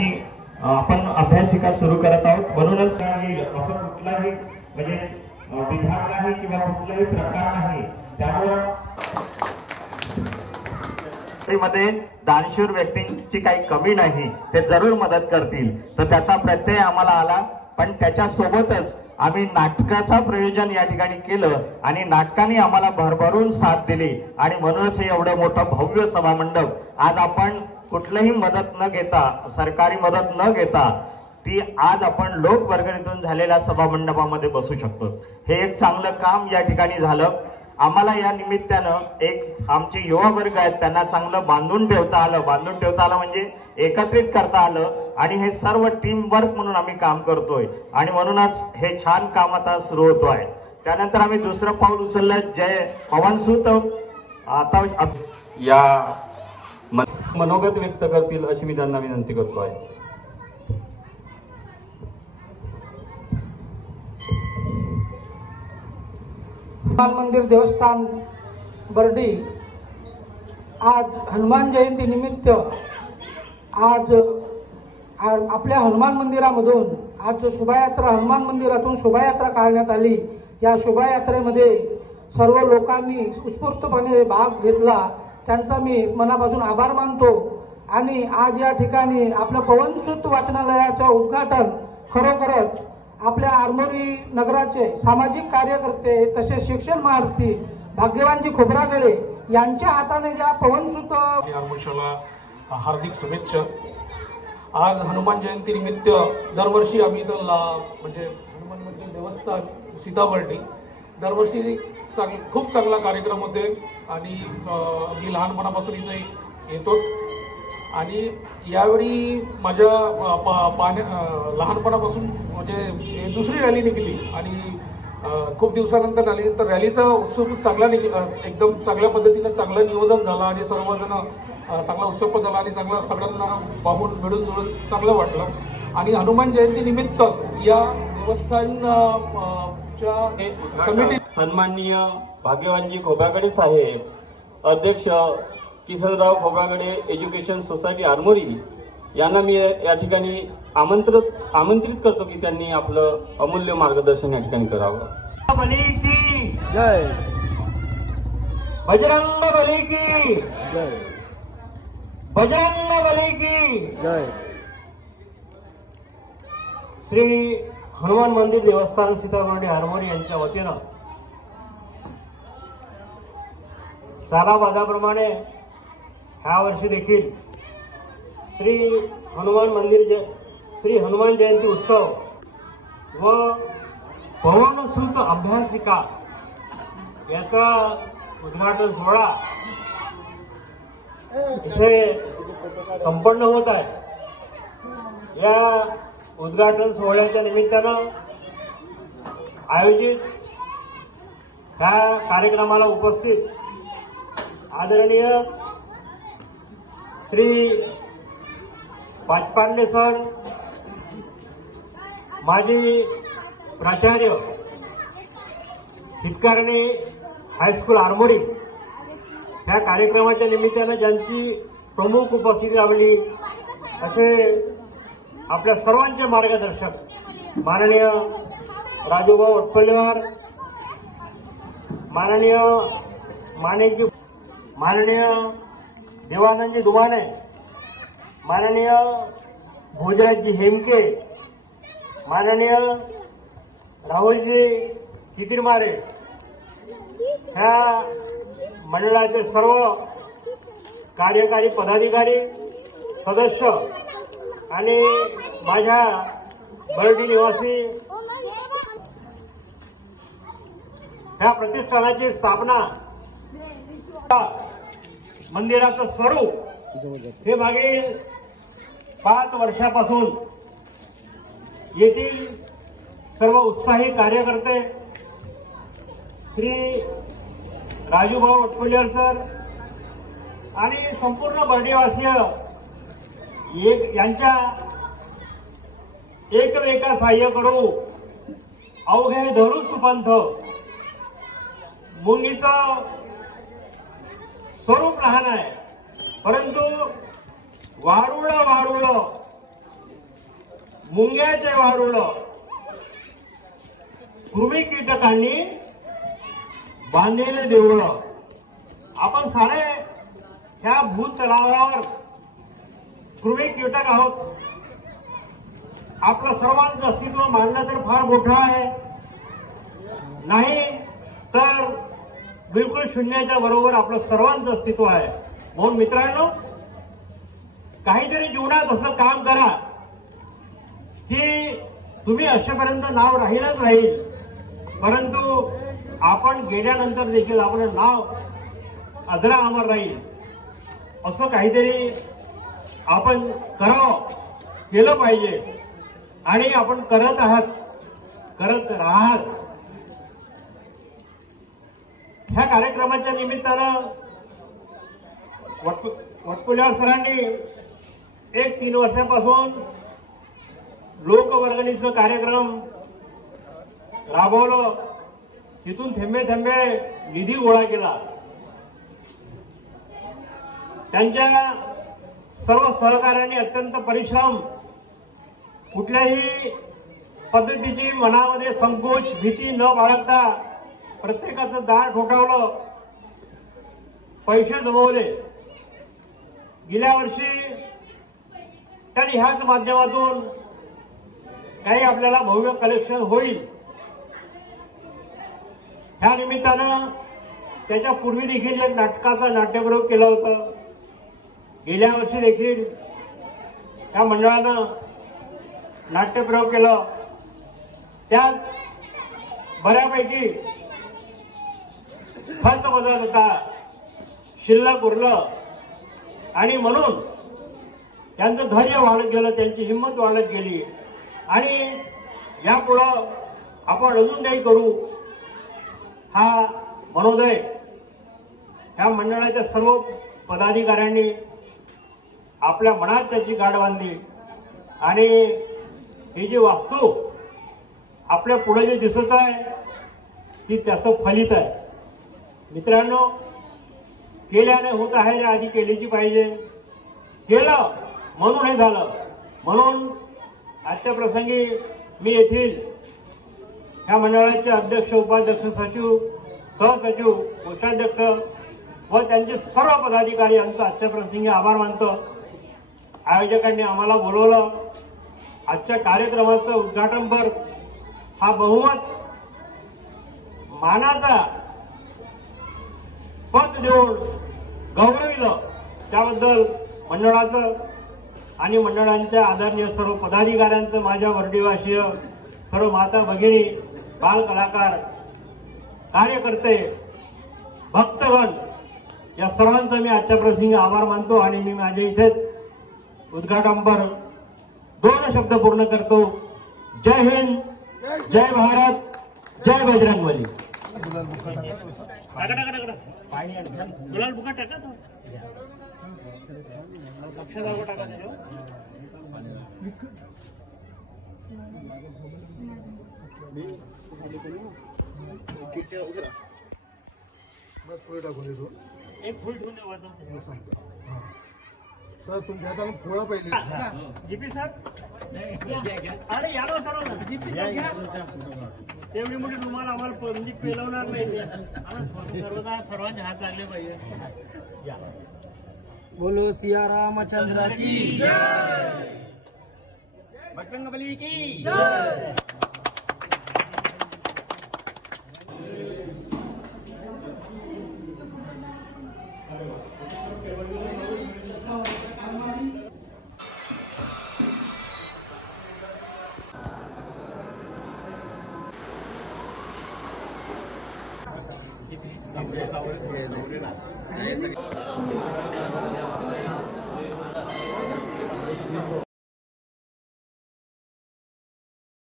अशी आपण अभ्यासिका सुरू करत आहोत। म्हणूनच असं कुठलाही म्हणजे विभाग नाही किंवा कुठलाही प्रकार नाही, त्यामुळे मध्ये दानशूर व्यक्तींची काही कमी नाही, ते जरूर मदत करतील। तर त्याचा प्रत्यय आम्हाला आला, पण त्याच्या सोबतच आम्ही नाटकाचा प्रयोजन या ठिकाणी केलं आणि नाटकाने आम्हाला भरभरून साथ दिली आणि म्हणूनच एवढं मोठं भव्य सभामंडप आज आपण कुठलीही मदत न घेता, सरकारी मदत न घेता ती आज आपण लोकवर्गणीतून झालेल्या सभामंडपामध्ये बसू शकतो। हे एक चांगलं काम या ठिकाणी झालं। आम्हाला या निमित्तानं एक आमचे युवा वर्ग आहेत त्यांना चांगलं बांधून ठेवता आलं म्हणजे एकत्रित करता आलं आणि हे सर्व टीम वर्क म्हणून आम्ही काम करतोय आणि म्हणूनच हे छान काम आता सुरू होतो आहे। त्यानंतर आम्ही दुसरं पाऊल उचललं, जय पवनसूत आता या मनोगत व्यक्त करतील अशी मी त्यांना विनंती करतो आहे। हनुमान मंदिर देवस्थान बर्डी आज हनुमान जयंती निमित्त आज आपल्या हनुमान मंदिरामधून आज शोभायात्रा हनुमान मंदिरातून शोभायात्रा काढण्यात आली। या शोभायात्रेमध्ये सर्व लोकांनी उत्स्फूर्तपणे भाग घेतला, त्यांचा मी मनापासून आभार मानतो। आणि आज या ठिकाणी आपल्या पवनसूत वाचनालयाचं उद्घाटन खरोखरच आपल्या आरमोरी नगराचे सामाजिक कार्यकर्ते तसेच शिक्षण महारथी भाग्यवानजी खोब्रागडे यांच्या हाताने ज्या पवनसूत आरमोरीला हार्दिक शुभेच्छा। आज हनुमान जयंती निमित्त दरवर्षी आम्ही इथं म्हणजे हनुमान मंदिर देवस्थान सीताबर्डी दरवर्षी खूप चांगला कार्यक्रम होते आणि मी लहानपणापासून इथे येतोच आणि यावेळी माझ्या लहानपणापासून म्हणजे दुसरी रॅली निघाली आणि खूप दिवसानंतर रॅली, तर रॅलीचा उत्सव चांगला एकदम चांगल्या पद्धतीने चांगलं नियोजन झालं आणि सर्वजण चांगला उत्सव झाला आणि चांगला सगळ्यांना पाहून मिळून जुळून चांगलं वाटलं। आणि हनुमान जयंती निमित्त या देवस्थानच्या कमिटी सन्माननीय भाग्यवानजी खोब्रागडे साहेब, अध्यक्ष किसनराव खोब्रागडे एज्युकेशन सोसायटी आरमोरी यांना मी या ठिकाणी आमंत्रित करतो की त्यांनी आपलं अमूल्य मार्गदर्शन या ठिकाणी करावं। बली की जय, बजरंग बली की जय, बजरंग बली की जय। श्री हनुमान मंदिर देवस्थान सीताबर्डी आरमोरी यांच्या वतीनं सालाबादाप्रमाणे ह्या वर्षी देखील श्री हनुमान जयंती उत्सव व पवनसूत अभ्यासिका याचा उद्घाटन सोहळा इथे संपन्न होत आहे। या उद्घाटन सोहळ्याच्या निमित्तानं आयोजित ह्या कार्यक्रमाला उपस्थित आदरणीय श्री पाचपांडे सर, माजी प्राचार्य हितकारणी हायस्कूल आरमोरी, ह्या कार्यक्रमाच्या निमित्तानं ज्यांची प्रमुख उपस्थिती लाभली असे आपल्या सर्वांचे मार्गदर्शक माननीय राजूभाऊ वटपल्लेवार, माननीय माणिकजी, माननीय देवानंदजी दुमाने, माननीय भोजराजजी हेमके, माननीय राहुलजी कितिरमारे, ह्या मंडळाचे सर्व कार्यकारी पदाधिकारी सदस्य आणि माझ्या बर्डी निवासी ह्या प्रतिष्ठानाची स्थापना, मंदिराचं स्वरूप हे मागील 5 वर्षापासून येथील सर्व उत्साही कार्यकर्ते श्री राजूभाऊ वटपल्लेवार सर आणि संपूर्ण बर्डीवासीय यांच्या एकमेका सहाय्य करू अवघे धरू सुपंथ मुंगीचं स्वरूप लहान आहे, परंतु वारुळ मुंग्याचे वारुळ कृमी कीटकांनी बांधलेले देऊळ. आपण सारे ह्या भूतलावर कृमी कीटक आहोत. आपलं सर्वांचं अस्तित्व मानलं तर फार मोठं आहे, नाही तर बिलकुल शून्याच्या बरोबर आपलं सर्वांचं अस्तित्व आहे. म्हणून मित्रांनो, काहीतरी जीवनात असं काम करा की तुम्ही अशापर्यंत नाव राहीलच राहील, परंतु आपण गेल्यानंतर देखील आपलं नाव अजरा अमर राहील. असं काहीतरी आपण करावं, केलं पाहिजे आणि आपण करत आहात, करत राहाल. ह्या कार्यक्रमाच्या निमित्तानं वटपुल्यावर सरांनी 3 वर्षापासून लोकवर्गणीचं कार्यक्रम राबवलं. तिथून थेंबे थेंबे निधी गोळा केला. त्यांच्या सर्व सहकार्यांनी अत्यंत परिश्रम, कुठल्याही पद्धतीची मनामध्ये संकोच भीती न बाळगता प्रत्येकाचं दार ठोठावलं, पैसे जमवले. गेल्या वर्षी त्यांनी ह्याच माध्यमातून काही आपल्याला भव्य कलेक्शन होईल. ह्या निमित्तानं त्याच्या पूर्वी देखील एक नाटकाचा नाट्यप्रयोग केला होता. गेल्या वर्षी देखील त्या मंडळानं नाट्यप्रयोग केलं. त्यात बऱ्यापैकी खर्च बदलत होता, शिल्लक उरलं आणि म्हणून त्यांचं धैर्य वाढत गेलं, त्यांची हिंमत वाढत गेली आणि यापुढं आपण अजून काही करू हा मनोदय ह्या मंडळाच्या सर्व पदाधिकाऱ्यांनी आपल्या मनात त्याची गाठ बांधली आणि ही जी वास्तू आपल्या पुढे जे दिसत आहे ती त्याचं फलित आहे. मित्रांनो, केल्याने होत आहे, जे आधी केलीची पाहिजे. केलं म्हणून हे झालं. म्हणून आजच्या प्रसंगी मी येथील ह्या मंडळाचे अध्यक्ष, उपाध्यक्ष, सचिव, सहसचिव, कोषाध्यक्ष व त्यांचे सर्व पदाधिकारी यांचा आजच्या प्रसंगी आभार मानतो. आयोजकांनी आम्हाला बोलवलं. आजच्या कार्यक्रमाचं उद्घाटनपर हा बहुमत मानाचा पद देऊन गौरविलं. त्याबद्दल मंडळाचं आणि मंडळांच्या आदरणीय सर्व पदाधिकाऱ्यांचं, माझ्या वर्डीवासीय सर्व माता भगिनी, बाल कलाकार, कार्यकर्ते, भक्तगण या सर्वांचा मी आजच्या प्रसंगी आभार मानतो आणि मी माझ्या इथेच उद्घाटनपर 2 शब्द पूर्ण करतो. जय हिंद, जय भारत, जय बजरंगबली. गुलाल बुका टाका तो पक्षादार टाका एक फूल ठेवून सर तुमच्या हाताला पोळा पाहिजे. जीपी सर अरे यालो सर्व जीपी तेवढी मोठी तुम्हाला आम्हाला म्हणजे पेलवणार नाही. सर्वांचे हात लागले पाहिजे. बोलो सिया रामचंद्र की जय, बजरंगबली की जय.